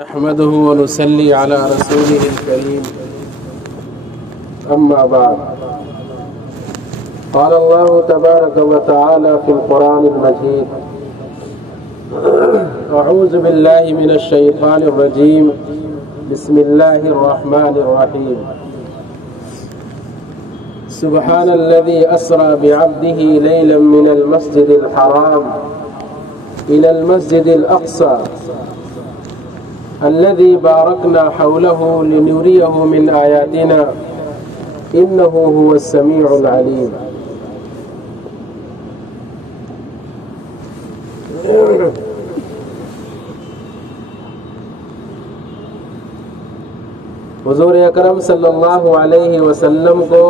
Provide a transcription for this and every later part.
نحمده ونصلي على رسوله الكريم أما بعد قال الله تبارك وتعالى في القرآن المجيد أعوذ بالله من الشيطان الرجيم بسم الله الرحمن الرحيم سبحان الذي أسرى بعبده ليلا من المسجد الحرام إلى المسجد الأقصى الذي باركنا حوله لنريه من آياتنا إنه هو السميع العليم. حضور اکرم صلی اللہ علیہ وسلم کو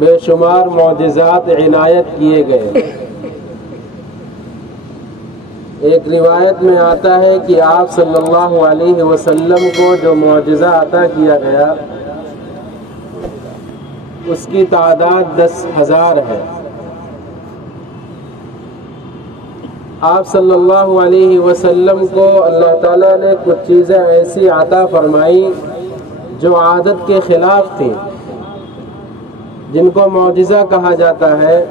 بے شمار معجزات عنایت کیے گئے. ایک روایت میں آتا ہے کہ آپ صلی اللہ علیہ وسلم کو جو معجزہ عطا کیا گیا اس کی تعداد 10,000 ہے. آپ صلی اللہ علیہ وسلم کو اللہ تعالیٰ نے کچھ چیزیں ایسی عطا فرمائی جو عادت کے خلاف تھی، جن کو معجزہ کہا جاتا ہے.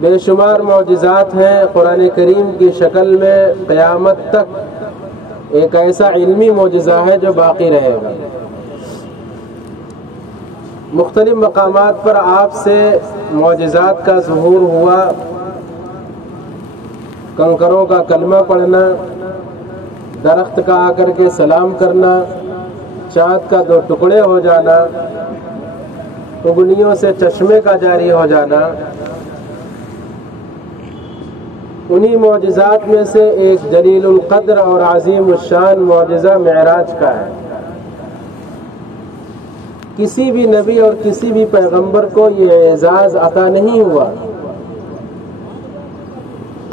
بے شمار معجزات ہیں قرآن کریم کی شکل میں. قیامت تک ایک ایسا علمی معجزہ ہے جو باقی رہے گا. مختلف مقامات پر آپ سے معجزات کا ظہور ہوا. کنکروں کا کلمہ پڑھنا، درخت کا آ کر کے سلام کرنا، چاند کا 2 ٹکڑے ہو جانا، انگلیوں سے چشمے کا جاری ہو جانا. انہی معجزات میں سے ایک جلیل القدر اور عظیم الشان معجزہ معراج کا ہے. کسی بھی نبی اور کسی بھی پیغمبر کو یہ اعزاز عطا نہیں ہوا.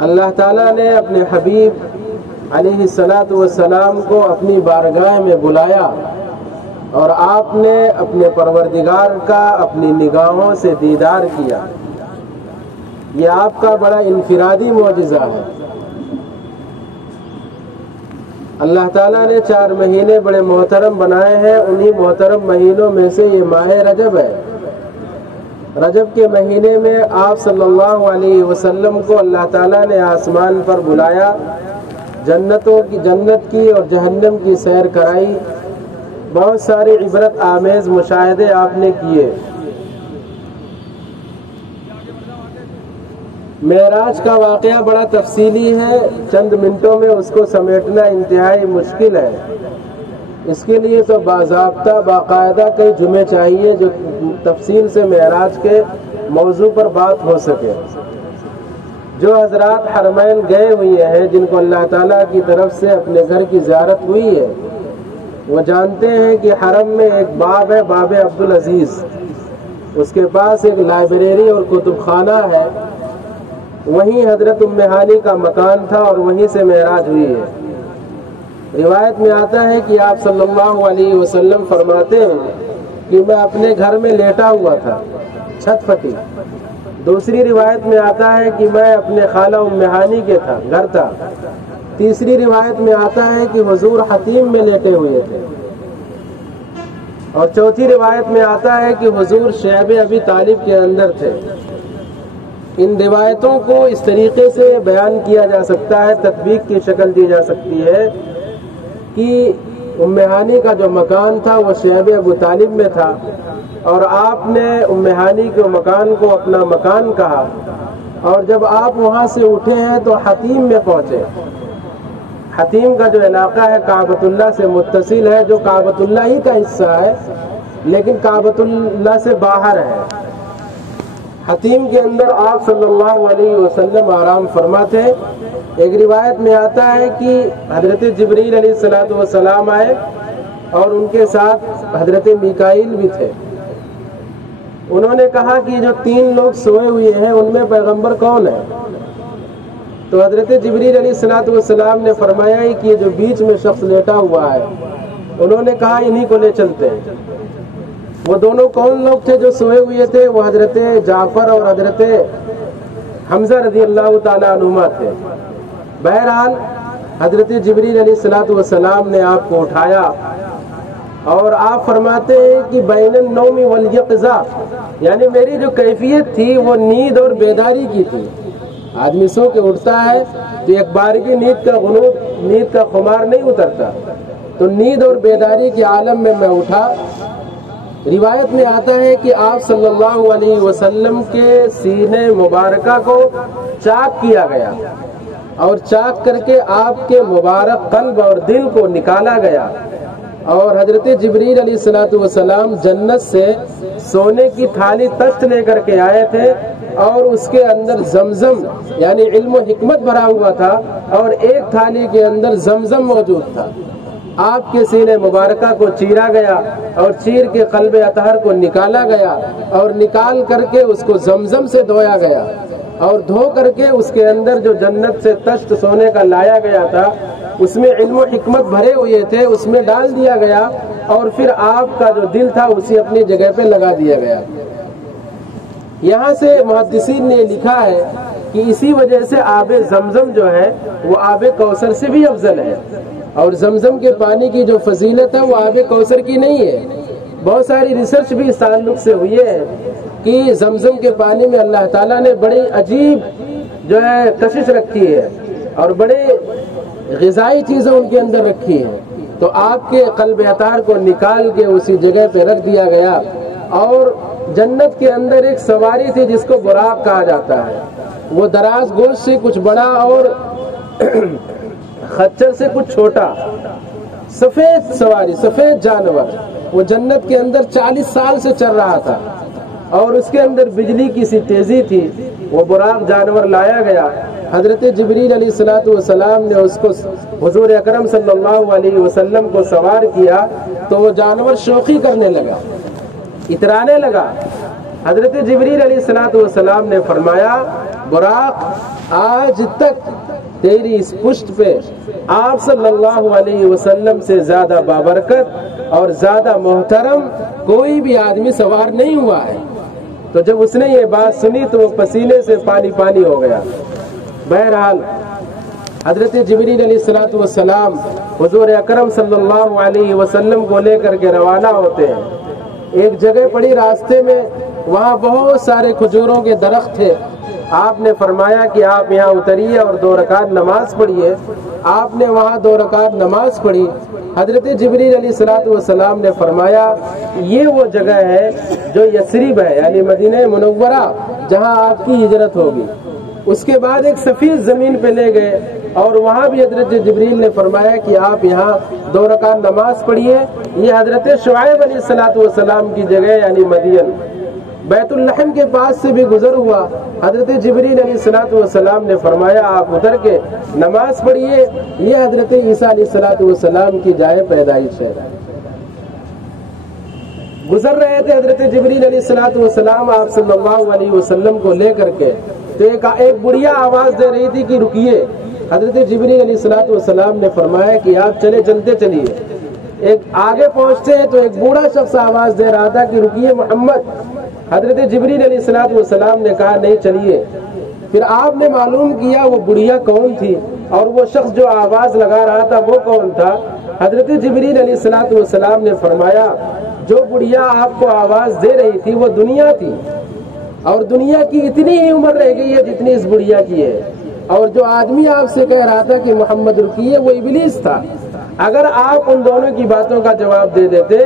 اللہ تعالیٰ نے اپنے حبیب علیہ السلام کو اپنی بارگاہ میں بلایا اور آپ نے اپنے پروردگار کا اپنی نگاہوں سے دیدار کیا. یہ آپ کا بڑا انفرادی معجزہ ہے. اللہ تعالیٰ نے 4 مہینے بڑے محترم بنائے ہیں. انہی محترم مہینوں میں سے یہ ماہ رجب ہے. رجب کے مہینے میں آپ صلی اللہ علیہ وسلم کو اللہ تعالیٰ نے آسمان پر بلایا، جنت کی اور جہنم کی سیر کرائی. بہت سارے عبرت آمیز مشاہدے آپ نے کیے. معراج کا واقعہ بڑا تفصیلی ہے، چند منٹوں میں اس کو سمیٹنا انتہائی مشکل ہے. اس کے لیے تو باضابطہ باقاعدہ کئی جمعے چاہیے جو تفصیل سے معراج کے موضوع پر بات ہو سکے. جو حضرات حرمین گئے ہوئے ہیں، جن کو اللہ تعالیٰ کی طرف سے اپنے گھر کی زیارت ہوئی ہے، وہ جانتے ہیں کہ حرم میں ایک باب ہے، باب عبدالعزیز. اس کے پاس ایک لائبریری اور کتب خانہ ہے. وہیں حضرت ام ہانی کا مکان تھا اور وہیں سے معراج ہوئی ہے. روایت میں آتا ہے کہ آپ صلی اللہ علیہ وسلم فرماتے ہیں کہ میں اپنے گھر میں لیٹا ہوا تھا، چھت پھٹی. دوسری روایت میں آتا ہے کہ میں اپنے خالہ ام ہانی کے گھر تھا. تیسری روایت میں آتا ہے کہ حضور حتیم میں لیٹے ہوئے تھے. اور چوتھی روایت میں آتا ہے کہ حضور شیب ابی طالب کے اندر تھے. ان روایتوں کو اس طریقے سے بیان کیا جا سکتا ہے، تطبیق کی شکل دی جا سکتی ہے کہ ام ہانی کا جو مکان تھا وہ شیب ابو طالب میں تھا، اور آپ نے ام ہانی کے مکان کو اپنا مکان کہا. اور جب آپ وہاں سے اٹھے ہیں تو حتیم میں پہنچے. حتیم کا جو علاقہ ہے کعبۃ اللہ سے متصل ہے، جو کعبۃ اللہ ہی کا حصہ ہے لیکن کعبۃ اللہ سے باہر ہے. حتیم کے اندر آپ صلی اللہ علیہ وسلم آرام فرماتے. ایک روایت میں آتا ہے کہ حضرت جبریل علیہ السلام آئے اور ان کے ساتھ حضرت میکائیل بھی تھے. انہوں نے کہا کہ جو 3 لوگ سوئے ہوئے ہیں ان میں پیغمبر کون ہے؟ تو حضرت جبریل علیہ السلام نے فرمایا کہ یہ جو بیچ میں شخص لیٹا ہوا ہے. انہوں نے کہا انہی کو لے چلتے ہیں. وہ دونوں کون لوگ تھے جو سوئے ہوئے تھے؟ وہ حضرت جعفر اور حضرت حمزہ رضی اللہ تعالیٰ عنہما تھے. بہرحال حضرت جبریل علیہ الصلوۃ والسلام نے آپ کو اٹھایا اور آپ فرماتے ہیں کہ بین النوم والیقظہ، یعنی میری جو کیفیت تھی وہ نیند اور بیداری کی تھی۔ آدمی سو کے اٹھتا ہے تو ایک بار کی نیند کا خمار نہیں اترتا، تو نیند اور بیداری کے عالم میں اٹھا۔ روایت میں آتا ہے کہ آپ صلی اللہ علیہ وسلم کے سینے مبارکہ کو چاک کیا گیا اور چاک کر کے آپ کے مبارک قلب اور دل کو نکالا گیا، اور حضرت جبریل علیہ الصلوۃ والسلام جنت سے سونے کی تھالی تشت لے کر کے آئے تھے، اور اس کے اندر زمزم یعنی علم و حکمت بھرا ہوا تھا، اور ایک تھالی کے اندر زمزم موجود تھا۔ آپ کے سینے مبارکہ کو چیرا گیا اور چیر کے قلب اطہر کو نکالا گیا، اور نکال کر کے اس کو زمزم سے دھویا گیا، اور دھو کر کے اس کے اندر جو جنت سے تشت سونے کا لایا گیا تھا اس میں علم و حکمت بھرے ہوئے تھے، اس میں ڈال دیا گیا، اور پھر آپ کا جو دل تھا اسی اپنی جگہ پہ لگا دیا گیا۔ یہاں سے محدثین نے لکھا ہے کہ اسی وجہ سے آب زمزم جو ہے وہ آب کوثر سے بھی افضل ہے، اور زمزم کے پانی کی جو فضیلت ہے وہ آب کوثر کی نہیں ہے۔ بہت ساری ریسرچ بھی اس تعلق سے ہوئی ہے کہ زمزم کے پانی میں اللہ تعالیٰ نے بڑی عجیب جو ہے کشش رکھی ہے، اور بڑے غذائی چیزیں ان کے اندر رکھی ہیں، تو آپ کے قلب اطہر کو نکال کے اسی جگہ پہ رکھ دیا گیا۔ اور جنت کے اندر ایک سواری تھی جس کو براق کہا جاتا ہے، وہ دراز گوشت سے کچھ بڑا اور خچر سے کچھ چھوٹا، سفید سواری، سفید جانور، وہ جنت کے اندر 40 سال سے چل رہا تھا، اور اس کے اندر بجلی کی سی تیزی تھی۔ وہ براق جانور لایا گیا، حضرت جبریل علیہ الصلوۃ والسلام نے اس کو حضور اکرم صلی اللہ علیہ وسلم کو سوار کیا، تو وہ جانور شوخی کرنے لگا، اترانے لگا۔ حضرت جبریل علیہ الصلوۃ والسلام نے فرمایا، براق آج تک تیری اس پشت پہ آپ صلی اللہ علیہ وسلم سے زیادہ بابرکت اور زیادہ محترم کوئی بھی آدمی سوار نہیں ہوا ہے۔ تو جب اس نے یہ بات سنی تو وہ پسینے سے پانی پانی ہو گیا۔ بہرحال حضرت جبریل علیہ الصلوۃ والسلام حضور اکرم صلی اللہ علیہ وسلم کو لے کر کے روانہ ہوتے ہیں۔ ایک جگہ پڑی راستے میں، وہاں بہت سارے کھجوروں کے درخت تھے۔ آپ نے فرمایا کہ آپ یہاں اتریے اور 2 رکعت نماز پڑھیے۔ آپ نے وہاں 2 رکعت نماز پڑھی۔ حضرت جبریل علیہ الصلوۃ والسلام نے فرمایا، یہ وہ جگہ ہے جو یثرب ہے، یعنی مدینہ منورہ، جہاں آپ کی ہجرت ہوگی۔ اس کے بعد ایک سفید زمین پہ لے گئے، اور وہاں بھی حضرت جبریل نے فرمایا کہ آپ یہاں 2 رکعت نماز پڑھیے۔ یہ حضرت شعیب علیہ الصلوۃ والسلام کی جگہ یعنی مدین، بیت اللحم کے پاس سے بھی گزر ہوا۔ حضرت جبریل علیہ الصلوۃ والسلام نے فرمایا، آپ اتر کے نماز پڑھیے، یہ حضرت عیسیٰ علیہ الصلوۃ والسلام کی جائے پیدائش ہے۔ گزر رہے تھے حضرت جبریل علیہ الصلوۃ والسلام آپ صلی اللہ علیہ وسلم کو لے کر کے، تو ایک بڑھیا آواز دے رہی تھی کہ رکیے۔ حضرت جبریل علیہ الصلوۃ والسلام نے فرمایا کہ آپ چلتے چلیے۔ ایک آگے پہنچتے ہیں تو ایک بوڑھا شخص آواز دے رہا تھا کہ رکیے محمد۔ حضرت جبریل علیہ الصلوۃ والسلام نے کہا نہیں چلیے۔ پھر آپ نے معلوم کیا وہ بڑھیا کون تھی، اور وہ شخص جو آواز لگا رہا تھا وہ کون تھا۔ حضرت جبریل علیہ الصلوۃ والسلام نے فرمایا، جو بڑھیا آپ کو آواز دے رہی تھی وہ دنیا تھی، اور دنیا کی اتنی ہی عمر رہ گئی ہے جتنی اس بڑھیا کی ہے، اور جو آدمی آپ سے کہہ رہا تھا کہ محمد رکیے وہ ابلیس تھا۔ اگر آپ ان دونوں کی باتوں کا جواب دے دیتے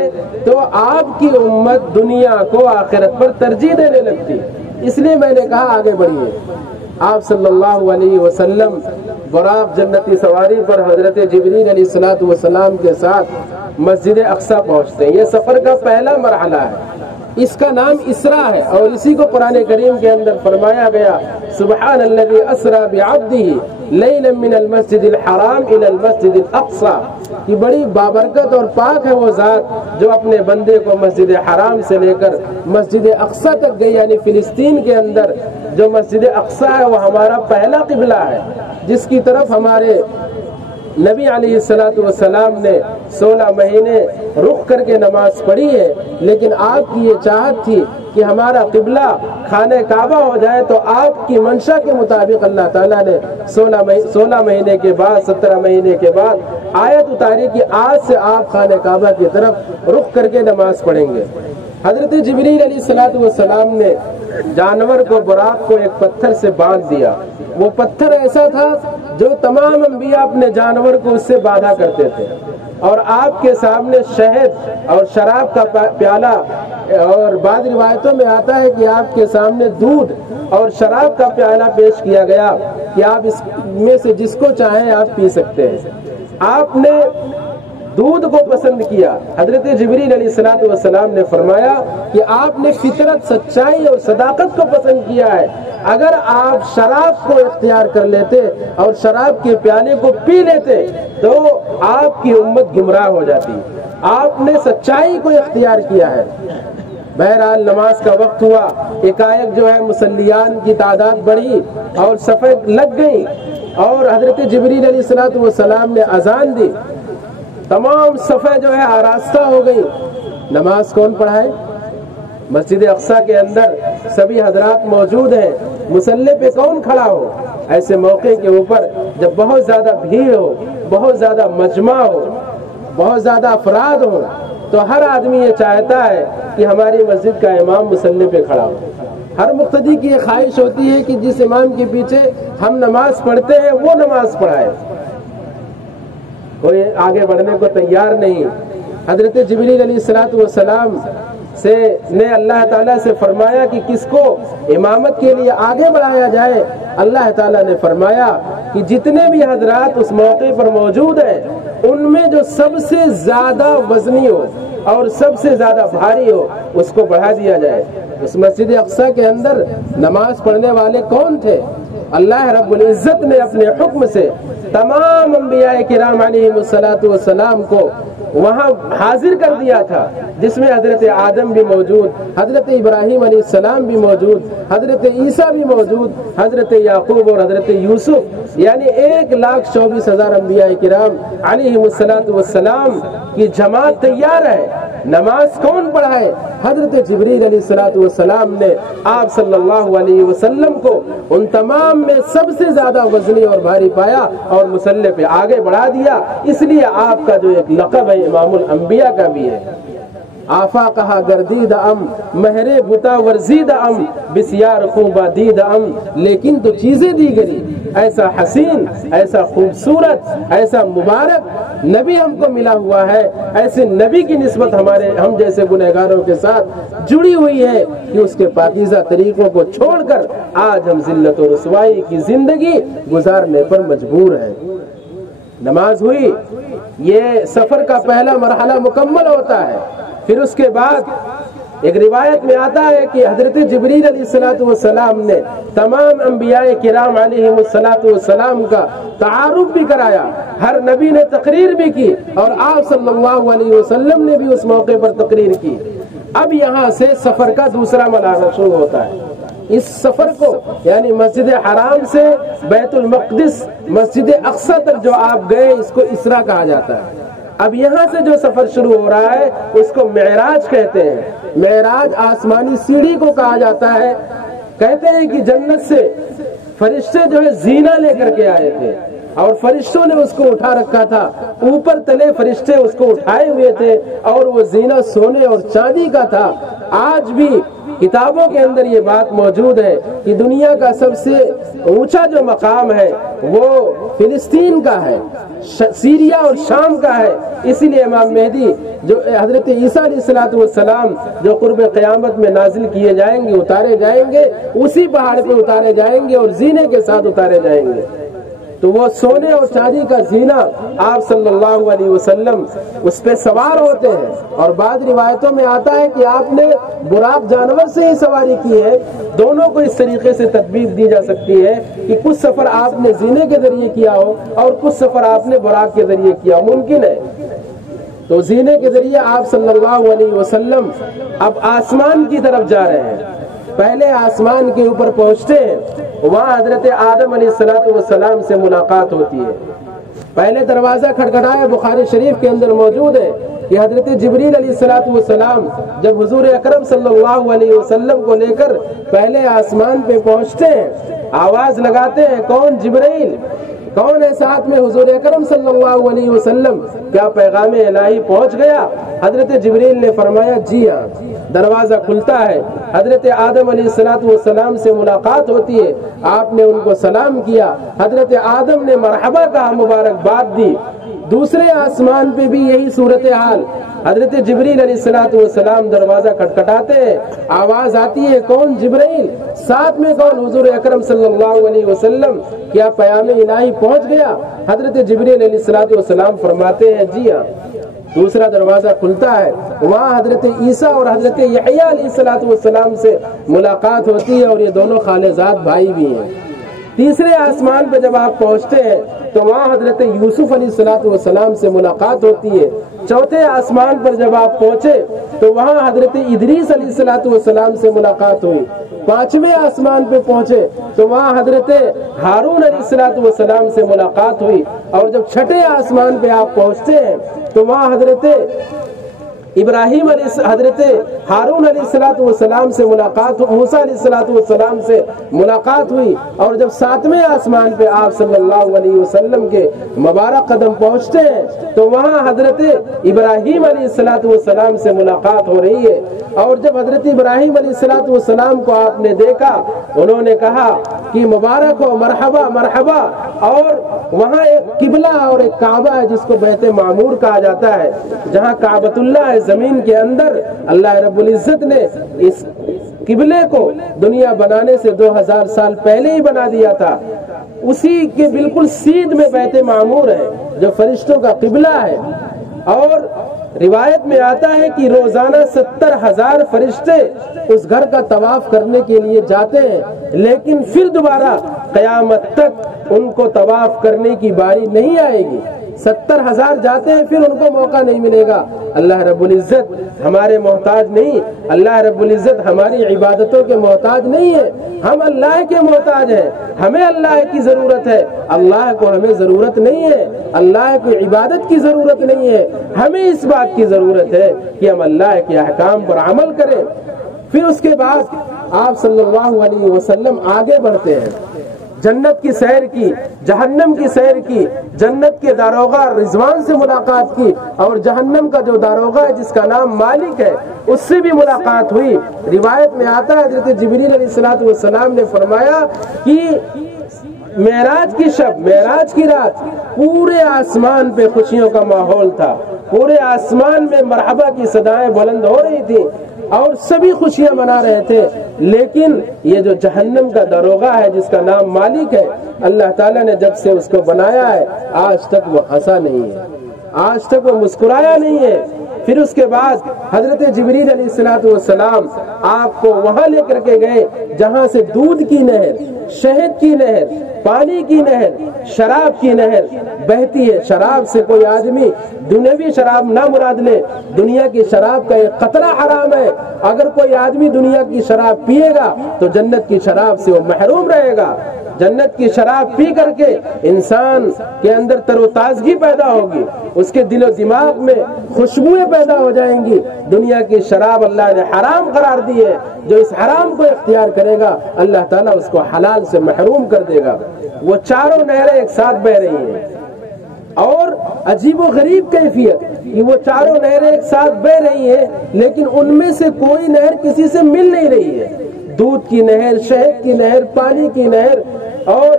تو آپ کی امت دنیا کو آخرت پر ترجیح دینے لگتی، اس لیے میں نے کہا آگے بڑھیے۔ آپ صلی اللہ علیہ وسلم براق جنتی سواری پر حضرت جبریل علیہ الصلوۃ والسلام کے ساتھ مسجد اقصی پہنچتے ہیں۔ یہ سفر کا پہلا مرحلہ ہے، اس کا نام اسرا ہے، اور اسی کو قرآن کریم کے اندر فرمایا گیا، سبحان الذی اسری بعبدہ لیلا من المسجد الحرام الى المسجد الاقصی۔ یہ بڑی بابرکت اور پاک ہے وہ ذات جو اپنے بندے کو مسجد حرام سے لے کر مسجد اقصی تک گئی، یعنی فلسطین کے اندر جو مسجد اقصی ہے وہ ہمارا پہلا قبلہ ہے، جس کی طرف ہمارے نبی علیہ الصلوۃ والسلام نے 16 مہینے رخ کر کے نماز پڑھی ہے۔ لیکن آپ کی یہ چاہت تھی کہ ہمارا قبلہ خانہ کعبہ ہو جائے تو آپ کی منشا کے مطابق اللہ تعالیٰ نے 16 مہینے کے بعد 17 مہینے کے بعد آیت اتاری کہ آج سے آپ خانہ کعبہ کی طرف رخ کر کے نماز پڑھیں گے۔ حضرت جبریل علیہ السلام نے جانور کو براق کو ایک پتھر سے باندھ دیا۔ وہ پتھر ایسا تھا جو تمام انبیاء اپنے جانور کو اس سے باندھا کرتے تھے، اور آپ کے سامنے شہد اور شراب کا پیالہ، اور بعض روایتوں میں آتا ہے کہ آپ کے سامنے دودھ اور شراب کا پیالہ پیش کیا گیا کہ آپ اس میں سے جس کو چاہیں آپ پی سکتے ہیں۔ آپ نے دودھ کو پسند کیا۔ حضرت جبریل علیہ السلام نے فرمایا کہ آپ نے فطرت، سچائی اور صداقت کو پسند کیا ہے۔ اگر آپ شراب کو اختیار کر لیتے اور شراب کے پیالے کو پی لیتے تو آپ کی امت گمراہ ہو جاتی۔ آپ نے سچائی کو اختیار کیا ہے۔ بہرحال نماز کا وقت ہوا، ایک جو ہے مصلیان کی تعداد بڑھی اور صفیں لگ گئی، اور حضرت جبریل علیہ السلام نے اذان دی، تمام صفیں جو ہے آراستہ ہو گئی۔ نماز کون پڑھائے؟ مسجد اقصیٰ کے اندر سبھی حضرات موجود ہیں، مصلی پہ کون کھڑا ہو؟ ایسے موقع کے اوپر جب بہت زیادہ بھیڑ ہو، بہت زیادہ مجمع ہو، بہت زیادہ افراد ہو، تو ہر آدمی یہ چاہتا ہے کہ ہماری مسجد کا امام مصلی پہ کھڑا ہو۔ ہر مقتدی کی یہ خواہش ہوتی ہے کہ جس امام کے پیچھے ہم نماز پڑھتے ہیں وہ نماز پڑھائے، کوئی آگے بڑھنے کو تیار نہیں۔ حضرت جبریل علیہ السلام نے اللہ تعالیٰ سے فرمایا کہ کس کو امامت کے لیے آگے بڑھایا جائے۔ اللہ تعالیٰ نے فرمایا کہ جتنے بھی حضرات اس موقع پر موجود ہیں ان میں جو سب سے زیادہ وزنی ہو اور سب سے زیادہ بھاری ہو اس کو بڑھا دیا جائے۔ اس مسجد اقصیٰ کے اندر نماز پڑھنے والے کون تھے؟ اللہ رب العزت نے اپنے حکم سے تمام انبیاء کرام علیہ السلام کو وہاں حاضر کر دیا تھا، جس میں حضرت آدم بھی موجود، حضرت ابراہیم علیہ السلام بھی موجود، حضرت عیسیٰ بھی موجود، حضرت یعقوب اور حضرت یوسف، یعنی 1,24,000 انبیاء کرام علیہ السلام کی جماعت تیار ہے۔ نماز کون پڑھائے؟ حضرت جبریل علیہ السلام نے آپ صلی اللہ علیہ وسلم کو ان تمام میں سب سے زیادہ وزنی اور بھاری پایا اور مصلی پہ آگے بڑھا دیا۔ اس لیے آپ کا جو ایک لقب ہے امام الانبیاء کا بھی ہے۔ آفا کہا گردید ام مہر بتا ورزید ام بسیار خوبہ دید ام، لیکن تو چیزیں دیگری، ایسا حسین، ایسا خوبصورت، ایسا مبارک نبی ہم کو ملا ہوا ہے، ایسے نبی کی نسبت ہم جیسے گنہگاروں کے ساتھ جڑی ہوئی ہے کہ اس کے پاکیزہ طریقوں کو چھوڑ کر آج ہم ذلت و رسوائی کی زندگی گزارنے پر مجبور ہیں۔ نماز ہوئی، یہ سفر کا پہلا مرحلہ مکمل ہوتا ہے۔ پھر اس کے بعد ایک روایت میں آتا ہے کہ حضرت جبریل علیہ السلام نے تمام انبیاء کرام علیہ السلام کا تعارف بھی کرایا، ہر نبی نے تقریر بھی کی، اور آپ صلی اللہ علیہ وسلم نے بھی اس موقع پر تقریر کی۔ اب یہاں سے سفر کا دوسرا مرحلہ شروع ہوتا ہے۔ اس سفر کو یعنی مسجد حرام سے بیت المقدس مسجد اقصیٰ تک جو آپ گئے اس کو اسرا کہا جاتا ہے۔ اب یہاں سے جو سفر شروع ہو رہا ہے اس کو معراج کہتے ہیں۔ معراج آسمانی سیڑھی کو کہا جاتا ہے۔ کہتے ہیں کہ جنت سے فرشتے جو ہے زینہ لے کر کے آئے تھے اور فرشتوں نے اس کو اٹھا رکھا تھا، اوپر تلے فرشتے اس کو اٹھائے ہوئے تھے، اور وہ زینہ سونے اور چاندی کا تھا۔ آج بھی کتابوں کے اندر یہ بات موجود ہے کہ دنیا کا سب سے اونچا جو مقام ہے وہ فلسطین کا ہے، سیریا اور شام کا ہے۔ اسی لیے امام مہدی جو حضرت عیسیٰ علیہ السلام جو قرب قیامت میں نازل کیے جائیں گے، اتارے جائیں گے، اسی پہاڑ پہ اتارے جائیں گے اور زینے کے ساتھ اتارے جائیں گے۔ تو وہ سونے اور چاندی کا زینہ آپ صلی اللہ علیہ وسلم اس پہ سوار ہوتے ہیں، اور بعض روایتوں میں آتا ہے کہ آپ نے براق جانور سے ہی سواری کی ہے۔ دونوں کو اس طریقے سے تطبیق دی جا سکتی ہے کہ کچھ سفر آپ نے زینے کے ذریعے کیا ہو اور کچھ سفر آپ نے براق کے ذریعے کیا، ممکن ہے۔ تو زینے کے ذریعے آپ صلی اللہ علیہ وسلم اب آسمان کی طرف جا رہے ہیں۔ پہلے آسمان کے اوپر پہنچتے ہیں، وہاں حضرت آدم علیہ السلام سے ملاقات ہوتی ہے۔ پہلے دروازہ کھٹکھٹایا، بخاری شریف کے اندر موجود ہے کہ حضرت جبریل علیہ السلام جب حضور اکرم صلی اللہ علیہ وسلم کو لے کر پہلے آسمان پہ پہنچتے ہیں، آواز لگاتے ہیں، کون؟ جبریل، کون ہے ساتھ میں؟ حضور اکرم صلی اللہ علیہ وسلم، کیا پیغام الہی پہنچ گیا؟ حضرت جبریل نے فرمایا جی ہاں۔ دروازہ کھلتا ہے، حضرت آدم علیہ السلام سے ملاقات ہوتی ہے، آپ نے ان کو سلام کیا، حضرت آدم نے مرحبا کہا، مبارکباد دی۔ دوسرے آسمان پہ بھی یہی صورتحال، حضرت جبریل علیہ السلام دروازہ کھٹکھٹاتے ہیں، آواز آتی ہے، کون؟ جبریل، ساتھ میں کون؟ حضور اکرم صلی اللہ علیہ وسلم، کیا پیام الہی پہنچ گیا؟ حضرت جبریل علیہ السلام فرماتے ہیں جی ہاں۔ دوسرا دروازہ کھلتا ہے، وہاں حضرت عیسیٰ اور حضرت یحییٰ علیہ السلام سے ملاقات ہوتی ہے، اور یہ دونوں خالزاد بھائی بھی ہیں۔ تیسرے آسمان پہ جب آپ پہنچتے ہیں تو وہاں حضرت یوسف علیہ السلام سے ملاقات ہوتی ہے۔ چوتھے آسمان پر جب آپ پہنچے تو وہاں حضرت ادریس علیہ السلام سے ملاقات ہوئی۔ پانچویں آسمان پہ پہنچے تو وہاں حضرت ہارون علیہ السلام سے ملاقات ہوئی، اور جب چھٹے آسمان پہ آپ پہنچتے ہیں تو وہاں حضرت حضرت ہارون علیہ السلام سے ملاقات، موسیٰ علیہ السلام سے ملاقات ہوئی، اور جب ساتویں آسمان پہ آپ صلی اللہ علیہ وسلم کے مبارک قدم پہنچتے ہیں تو وہاں حضرت ابراہیم علیہ السلام سے ملاقات ہو رہی ہے، اور جب حضرت ابراہیم علیہ السلام کو آپ نے دیکھا، انہوں نے کہا کہ مبارک ہو، مرحبا مرحبا، اور وہاں ایک قبلہ اور ایک کعبہ ہے جس کو بیت معمور کہا جاتا ہے، جہاں کعبۃ اللہ ہے زمین کے اندر۔ اللہ رب العزت نے اس قبلے کو دنیا بنانے سے 2000 سال پہلے ہی بنا دیا تھا، اسی کے بالکل سیدھ میں بیت معمور ہے جو فرشتوں کا قبلہ ہے، اور روایت میں آتا ہے کہ روزانہ 70,000 فرشتے اس گھر کا طواف کرنے کے لیے جاتے ہیں، لیکن پھر دوبارہ قیامت تک ان کو طواف کرنے کی باری نہیں آئے گی۔ 70,000 جاتے ہیں، پھر ان کو موقع نہیں ملے گا۔ اللہ رب العزت ہمارے محتاج نہیں، اللہ رب العزت ہماری عبادتوں کے محتاج نہیں ہے، ہم اللہ کے محتاج ہیں، ہمیں اللہ کی ضرورت ہے، اللہ کو ہمیں ضرورت نہیں ہے، اللہ کو عبادت کی ضرورت نہیں ہے، ہمیں اس بات کی ضرورت ہے کہ ہم اللہ کے احکام پر عمل کریں۔ پھر اس کے بعد آپ صلی اللہ علیہ وسلم آگے بڑھتے ہیں، جنت کی سیر کی، جہنم کی سیر کی، جنت کے داروغہ رضوان سے ملاقات کی، اور جہنم کا جو داروغہ ہے جس کا نام مالک ہے اس سے بھی ملاقات ہوئی۔ روایت میں آتا ہے حضرت جبریل علیہ السلام نے فرمایا کہ معراج کی شب، معراج کی رات پورے آسمان پہ خوشیوں کا ماحول تھا، پورے آسمان میں مرحبا کی صدائیں بلند ہو رہی تھی اور سبھی خوشیاں منا رہے تھے، لیکن یہ جو جہنم کا داروغہ ہے جس کا نام مالک ہے، اللہ تعالیٰ نے جب سے اس کو بنایا ہے آج تک وہ ہنسا نہیں ہے، آج تک وہ مسکرایا نہیں ہے۔ پھر اس کے بعد حضرت جبریل علیہ السلام آپ کو وہاں لے کر کے گئے جہاں سے دودھ کی نہر، شہد کی نہر، پانی کی نہر، شراب کی نہر بہتی ہے۔ شراب سے کوئی آدمی دنیاوی شراب نہ مراد لے، دنیا کی شراب کا ایک قطرہ حرام ہے، اگر کوئی آدمی دنیا کی شراب پیے گا تو جنت کی شراب سے وہ محروم رہے گا۔ جنت کی شراب پی کر کے انسان کے اندر تر و تازگی پیدا ہوگی، اس کے دل و دماغ میں خوشبوئیں پیدا ہو جائیں گی۔ دنیا کی شراب اللہ نے حرام قرار دی ہے، جو اس حرام کو اختیار کرے گا اللہ تعالیٰ اس کو حلال سے محروم کر دے گا۔ وہ چاروں نہریں ایک ساتھ بہ رہی ہیں، اور عجیب و غریب کیفیت کہ وہ چاروں نہریں ایک ساتھ بہ رہی ہیں، لیکن ان میں سے کوئی نہر کسی سے مل نہیں رہی ہے۔ دودھ کی نہر، شہد کی نہر، پانی کی نہر اور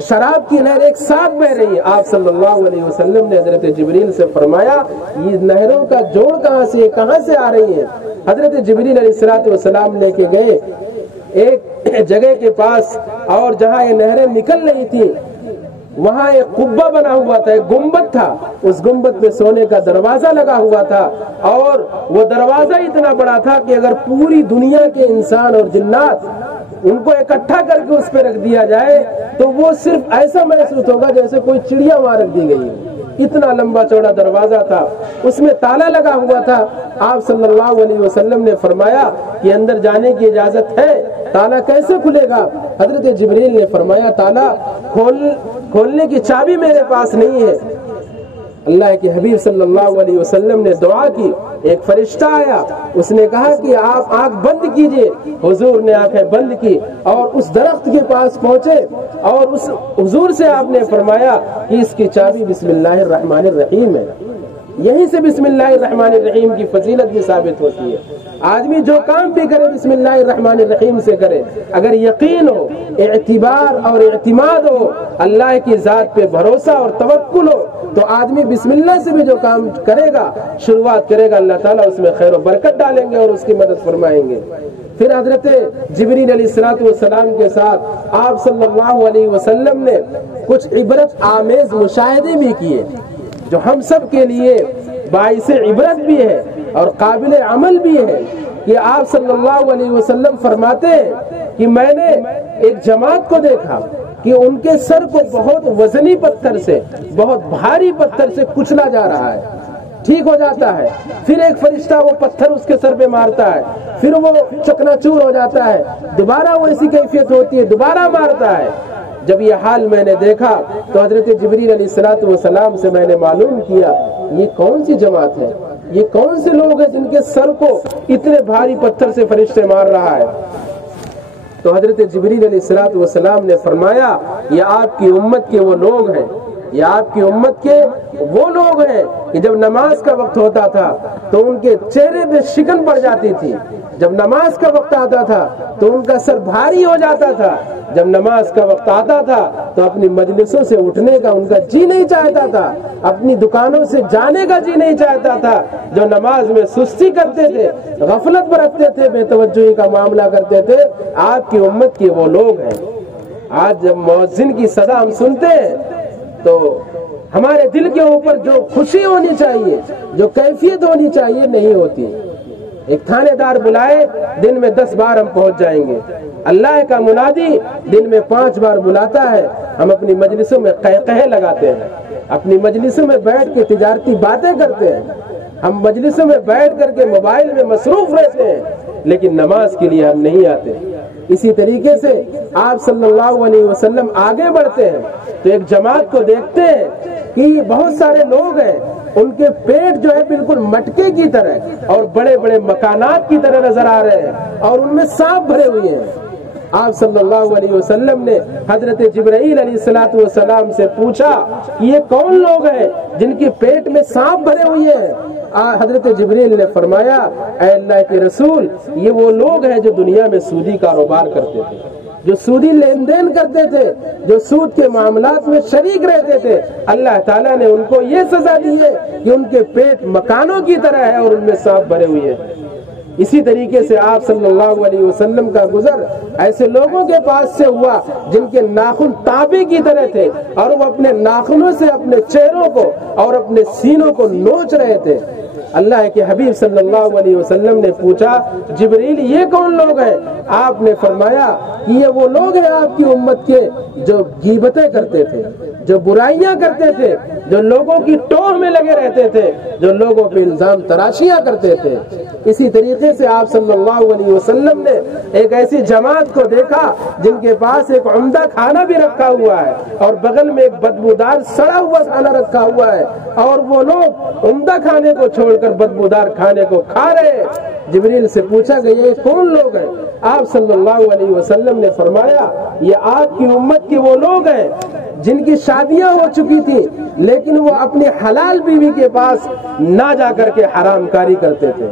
شراب کی نہر ایک ساتھ بہ رہی ہے۔ آپ صلی اللہ علیہ وسلم نے حضرت جبریل سے فرمایا یہ نہروں کا جوڑ کہاں سے، کہاں سے آ رہی ہیں؟ حضرت جبریل علیہ السلام لے کے گئے ایک جگہ کے پاس، اور جہاں یہ نہریں نکل رہی تھی وہاں ایک قبہ بنا ہوا تھا، ایک گنبد تھا، اس گنبد پہ سونے کا دروازہ لگا ہوا تھا، اور وہ دروازہ اتنا بڑا تھا کہ اگر پوری دنیا کے انسان اور جنات ان کو اکٹھا کر کے اس پہ رکھ دیا جائے تو وہ صرف ایسا محسوس ہوگا جیسے کوئی چڑیا وہاں رکھ دی گئی ہے۔ اتنا لمبا چوڑا دروازہ تھا، اس میں تالا لگا ہوا تھا۔ آپ صلی اللہ علیہ وسلم نے فرمایا کہ اندر جانے کی اجازت ہے، تالا کیسے کھلے گا؟ حضرت جبریل نے فرمایا تالا کھولنے کی چابی میرے پاس نہیں ہے، اللہ کے حبیب صلی اللہ علیہ وسلم نے دعا کی، ایک فرشتہ آیا، اس نے کہا کہ آپ آنکھ بند کیجئے۔ حضور نے آنکھیں بند کی اور اس درخت کے پاس پہنچے اور اس حضور سے آپ نے فرمایا کہ اس کی چابی بسم اللہ الرحمن الرحیم ہے۔ یہیں سے بسم اللہ الرحمن الرحیم کی فضیلت بھی ثابت ہوتی ہے۔ آدمی جو کام بھی کرے بسم اللہ الرحمن الرحیم سے کرے، اگر یقین ہو، اعتبار اور اعتماد ہو، اللہ کی ذات پہ بھروسہ اور توکل ہو، تو آدمی بسم اللہ سے بھی جو کام کرے گا، شروعات کرے گا، اللہ تعالیٰ اس میں خیر و برکت ڈالیں گے اور اس کی مدد فرمائیں گے۔ پھر حضرت جبریل علیہ السلام کے ساتھ آپ صلی اللہ علیہ وسلم نے کچھ عبرت آمیز مشاہدے بھی کیے جو ہم سب کے لیے باعث عبرت بھی ہے اور قابل عمل بھی ہے، کہ آپ صلی اللہ علیہ وسلم فرماتے ہیں کہ میں نے ایک جماعت کو دیکھا کہ ان کے سر کو بہت وزنی پتھر سے، بہت بھاری پتھر سے کچلا جا رہا ہے، ٹھیک ہو جاتا ہے، پھر ایک فرشتہ وہ پتھر اس کے سر پہ مارتا ہے، پھر وہ چکنا چور ہو جاتا ہے، دوبارہ وہ ایسی کیفیت ہوتی ہے، دوبارہ مارتا ہے۔ جب یہ حال میں نے دیکھا تو حضرت جبریل علیہ السلام سے میں نے معلوم کیا یہ کون سی جماعت ہے، یہ کون سے لوگ ہیں جن کے سر کو اتنے بھاری پتھر سے فرشتے مار رہا ہے۔ تو حضرت جبریل علیہ السلام نے فرمایا یہ آپ کی امت کے وہ لوگ ہیں، یہ آپ کی امت کے وہ لوگ ہیں کہ جب نماز کا وقت ہوتا تھا تو ان کے چہرے پہ شکن پڑ جاتی تھی، جب نماز کا وقت آتا تھا تو ان کا سر بھاری ہو جاتا تھا، جب نماز کا وقت آتا تھا تو اپنی مجلسوں سے اٹھنے کا ان کا جی نہیں چاہتا تھا، اپنی دکانوں سے جانے کا جی نہیں چاہتا تھا، جو نماز میں سستی کرتے تھے، غفلت برتتے تھے، بے توجہی کا معاملہ کرتے تھے، آپ کی امت کے وہ لوگ ہیں۔ آج جب مؤذن کی صدا ہم سنتے ہیں تو ہمارے دل کے اوپر جو خوشی ہونی چاہیے، جو کیفیت ہونی چاہیے، نہیں ہوتی۔ ایک تھانے دار بلائے دن میں 10 بار ہم پہنچ جائیں گے، اللہ کا منادی دن میں 5 بار بلاتا ہے، ہم اپنی مجلسوں میں قہقہے لگاتے ہیں، اپنی مجلسوں میں بیٹھ کے تجارتی باتیں کرتے ہیں، ہم مجلسوں میں بیٹھ کر کے موبائل میں مصروف رہتے ہیں، لیکن نماز کے لیے ہم نہیں آتے۔ اسی طریقے سے آپ صلی اللہ علیہ وسلم آگے بڑھتے ہیں تو ایک جماعت کو دیکھتے ہیں کہ بہت سارے لوگ ہیں، ان کے پیٹ جو ہے بالکل مٹکے کی طرح اور بڑے بڑے مکانات کی طرح نظر آ رہے ہیں اور ان میں سانپ بھرے ہوئے ہیں۔ آپ صلی اللہ علیہ وسلم نے حضرت جبرائیل علیہ السلام سے پوچھا کہ یہ کون لوگ ہیں جن کے پیٹ میں سانپ بھرے ہوئے ہیں؟ حضرت جبرائیل نے فرمایا اے اللہ کے رسول، یہ وہ لوگ ہیں جو دنیا میں سودی کاروبار کرتے تھے، جو سودی لین دین کرتے تھے، جو سود کے معاملات میں شریک رہتے تھے۔ اللہ تعالیٰ نے ان کو یہ سزا دی ہے کہ ان کے پیٹ مکانوں کی طرح ہے اور ان میں سانپ بھرے ہوئے ہیں۔ اسی طریقے سے آپ صلی اللہ علیہ وسلم کا گزر ایسے لوگوں کے پاس سے ہوا جن کے ناخن تانبے کی طرح تھے اور وہ اپنے ناخنوں سے اپنے چہروں کو اور اپنے سینوں کو نوچ رہے تھے۔ اللہ کے حبیب صلی اللہ علیہ وسلم نے پوچھا جبریل یہ کون لوگ ہیں؟ آپ نے فرمایا کہ یہ وہ لوگ ہیں آپ کی امت کے جو غیبتیں کرتے تھے، جو برائیاں کرتے تھے، جو لوگوں کی ٹوہ میں لگے رہتے تھے، جو لوگوں پہ الزام تراشیاں کرتے تھے۔ اسی طریقے سے آپ صلی اللہ علیہ وسلم نے ایک ایسی جماعت کو دیکھا جن کے پاس ایک عمدہ کھانا بھی رکھا ہوا ہے اور بغل میں ایک بدبودار سڑا ہوا کھانا رکھا ہوا ہے اور وہ لوگ عمدہ کھانے کو چھوڑ کر بدبودار کھانے کو کھا رہے ہیں۔ جبریل سے پوچھا کہ یہ کون لوگ ہیں؟ آپ صلی اللہ علیہ وسلم نے فرمایا یہ آپ کی امت کے وہ لوگ ہیں جن کی شادیاں ہو چکی تھی لیکن وہ اپنی حلال بیوی کے پاس نہ جا کر کے حرام کاری کرتے تھے،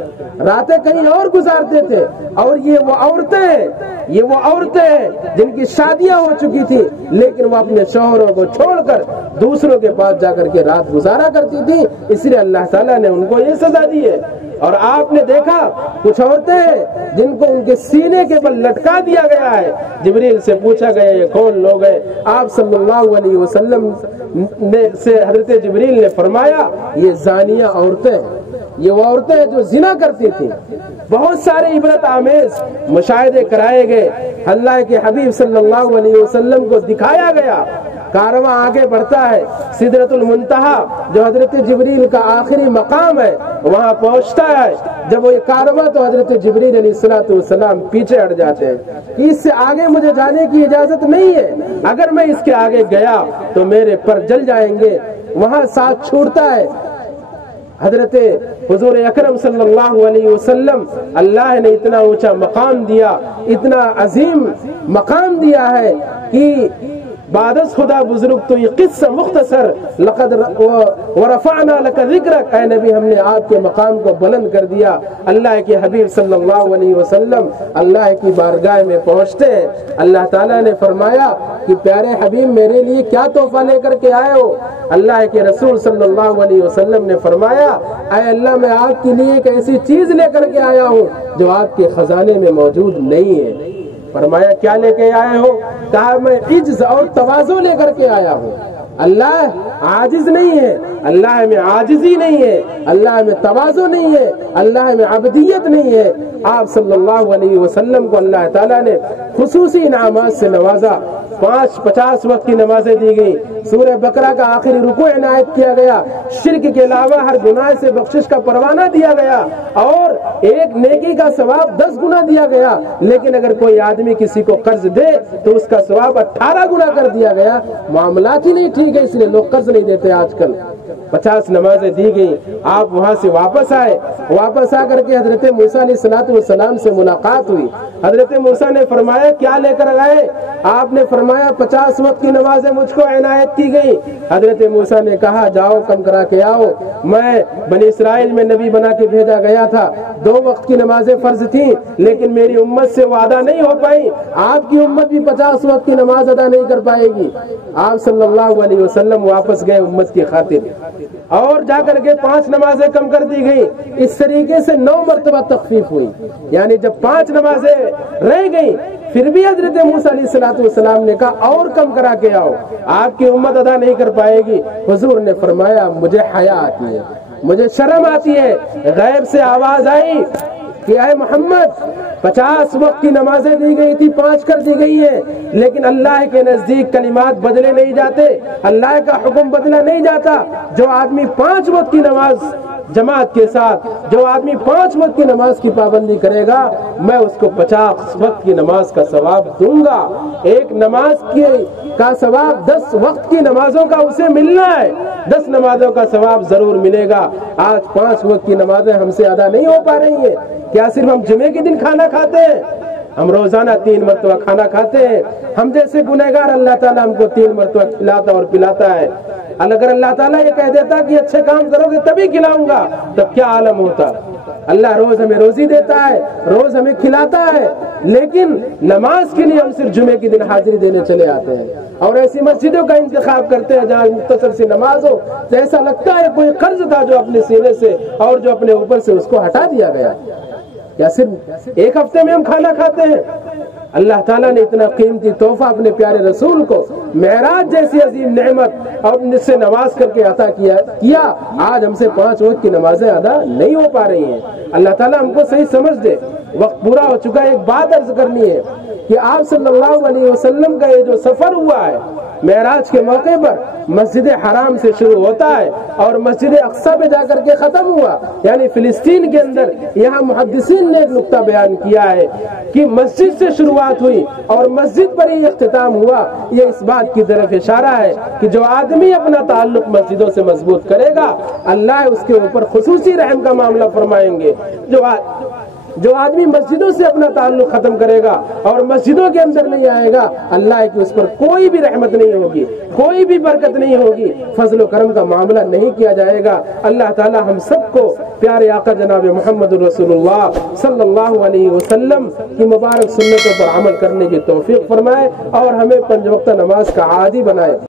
راتیں کہیں اور گزارتے تھے، اور یہ وہ عورتیں ہیں جن کی شادیاں ہو چکی تھی لیکن وہ اپنے شوہروں کو چھوڑ کر دوسروں کے پاس جا کر کے رات گزارا کرتی تھی، اس لیے اللہ تعالیٰ نے ان کو یہ سزا دی ہے۔ اور آپ نے دیکھا کچھ عورتیں ہیں جن کو ان کے سینے کے بل لٹکا دیا گیا ہے۔ جبریل سے پوچھا گیا یہ کون لوگ ہیں؟ آپ صلی اللہ علیہ وسلم سے حضرت جبریل نے فرمایا یہ زانیہ عورتیں ہیں، یہ وہ عورتیں ہیں جو زنا کرتی تھیں۔ بہت سارے عبرت آمیز مشاہدے کرائے گئے، اللہ کے حبیب صلی اللہ علیہ وسلم کو دکھایا گیا۔ کارواں آگے بڑھتا ہے، سدرۃ المنتہا جو حضرت جبریل کا آخری مقام ہے وہاں پہنچتا ہے۔ جب وہ یہ کارواں تو حضرت جبریل علیہ السلام پیچھے ہٹ جاتے ہیں کہ اس سے آگے مجھے جانے کی اجازت نہیں ہے، اگر میں اس کے آگے گیا تو میرے پر جل جائیں گے، وہاں ساتھ چھوڑتا ہے۔ حضرت حضور اکرم صلی اللہ علیہ وسلم اللہ نے اتنا اونچا مقام دیا، اتنا عظیم مقام دیا ہے کہ بعد از خدا بزرگ تو یہ قصہ مختصر لقد ورفعنا لك ذکرک، اے نبی ہم نے آپ کے مقام کو بلند کر دیا۔ اللہ کے حبیب صلی اللہ علیہ وسلم اللہ کی بارگاہ میں پہنچتے ہیں، اللہ تعالیٰ نے فرمایا کہ پیارے حبیب میرے لیے کیا تحفہ لے کر کے آئے ہو؟ اللہ کے رسول صلی اللہ علیہ وسلم نے فرمایا اے اللہ میں آپ کے لیے ایک ایسی چیز لے کر کے آیا ہوں جو آپ کے خزانے میں موجود نہیں ہے۔ فرمایا کیا لے کے آئے ہو؟ کہا میں عجز اور تواضع لے کر کے آیا ہوں۔ اللہ عاجز نہیں ہے، اللہ میں عاجزی نہیں ہے، اللہ میں تواضع نہیں ہے، اللہ میں عبدیت نہیں ہے۔ آپ صلی اللہ علیہ وسلم کو اللہ تعالیٰ نے خصوصی انعامات سے نوازا۔ 50 وقت کی نمازیں دی گئی، سورہ بقرہ کا آخری رکوع عنایت کیا گیا، شرک کے علاوہ ہر گناہ سے بخشش کا پروانہ دیا گیا، اور ایک نیکی کا ثواب 10 گنا دیا گیا۔ لیکن اگر کوئی آدمی کسی کو قرض دے تو اس کا ثواب 18 گنا کر دیا گیا۔ معاملات ہی نہیں ٹھیک ہے، اس لیے لوگ قرض نہیں دیتے آج کل۔ 50 نمازیں دی گئی، آپ وہاں سے واپس آئے، واپس آ کر کے حضرت موسیٰ علیہ السلام سے ملاقات ہوئی۔ حضرت موسیٰ نے فرمایا کیا لے کر آئے؟ آپ نے فرمایا 50 وقت کی نمازیں مجھ کو عنایت کی گئی۔ حضرت موسیٰ نے کہا جاؤ کم کرا کے آؤ، میں بنی اسرائیل میں نبی بنا کے بھیجا گیا تھا، 2 وقت کی نمازیں فرض تھیں لیکن میری امت سے وہ ادا نہیں ہو پائی، آپ کی امت بھی 50 وقت کی نماز ادا نہیں کر پائے گی۔ آپ صلی اللہ علیہ وسلم واپس گئے امت کی خاطر، اور جا کر کے 5 نمازیں کم کر دی گئی۔ اس طریقے سے 9 مرتبہ تخفیف ہوئی، یعنی جب 5 نمازیں رہ گئی پھر بھی حضرت موسیٰ علیہ السلام نے کہا اور کم کرا کے آؤ، آپ کی امت ادا نہیں کر پائے گی۔ حضور نے فرمایا مجھے حیا آتی ہے، مجھے شرم آتی ہے۔ غیب سے آواز آئی کہ اے محمد 50 وقت کی نمازیں دی گئی تھی، 5 کر دی گئی ہیں، لیکن اللہ کے نزدیک کلمات بدلے نہیں جاتے، اللہ کا حکم بدلا نہیں جاتا۔ جو آدمی 5 وقت کی نماز جماعت کے ساتھ، جو آدمی 5 وقت کی نماز کی پابندی کرے گا، میں اس کو 50 وقت کی نماز کا ثواب دوں گا۔ ایک نماز کا ثواب 10 وقت کی نمازوں کا اسے ملنا ہے، 10 نمازوں کا ثواب ضرور ملے گا۔ آج 5 وقت کی نمازیں ہم سے ادا نہیں ہو پا رہی ہیں۔ کیا صرف ہم جمعے کے دن کھانا کھاتے ہیں؟ ہم روزانہ 3 مرتبہ کھانا کھاتے ہیں۔ ہم جیسے گنہگار اللہ تعالیٰ ہم کو 3 مرتبہ کھلاتا اور پلاتا ہے۔ اگر اللہ تعالیٰ یہ کہہ دیتا کہ اچھے کام کرو گے تبھی کھلاؤں گا، تب کیا عالم ہوتا۔ اللہ روز ہمیں روزی دیتا ہے، روز ہمیں کھلاتا ہے، لیکن نماز کے لیے ہم صرف جمعے کے دن حاضری دینے چلے آتے ہیں اور ایسی مسجدوں کا انتخاب کرتے ہیں جہاں مختصر سی نماز ہو، تو ایسا لگتا ہے کوئی قرض تھا جو اپنے سینے سے اور جو اپنے اوپر سے اس کو ہٹا دیا گیا۔ یا صرف ایک ہفتے میں ہم کھانا کھاتے ہیں؟ اللہ تعالیٰ نے اتنا قیمتی تحفہ اپنے پیارے رسول کو معراج جیسی عظیم نعمت اور جس سے نواز کر کے عطا کیا، آج ہم سے 5 وقت کی نمازیں ادا نہیں ہو پا رہی ہیں۔ اللہ تعالیٰ ہم کو صحیح سمجھ دے۔ وقت پورا ہو چکا ہے، ایک بات عرض کرنی ہے کہ آپ صلی اللہ علیہ وسلم کا یہ جو سفر ہوا ہے معراج کے موقع پر، مسجد حرام سے شروع ہوتا ہے اور مسجد اقصی پہ جا کر کے ختم ہوا، یعنی فلسطین کے اندر۔ یہاں محدثین نے ایک نقطہ بیان کیا ہے کہ مسجد سے شروعات ہوئی اور مسجد پر ہی اختتام ہوا۔ یہ اس بات کی طرف اشارہ ہے کہ جو آدمی اپنا تعلق مسجدوں سے مضبوط کرے گا، اللہ اس کے اوپر خصوصی رحم کا معاملہ فرمائیں گے۔ جو آدمی مسجدوں سے اپنا تعلق ختم کرے گا اور مسجدوں کے اندر نہیں آئے گا، اللہ کی اس پر کوئی بھی رحمت نہیں ہوگی، کوئی بھی برکت نہیں ہوگی، فضل و کرم کا معاملہ نہیں کیا جائے گا۔ اللہ تعالی ہم سب کو پیارے آقا جناب محمد رسول اللہ صلی اللہ علیہ وسلم کی مبارک سنتوں پر عمل کرنے کی توفیق فرمائے اور ہمیں 5 وقتہ نماز کا عادی بنائے۔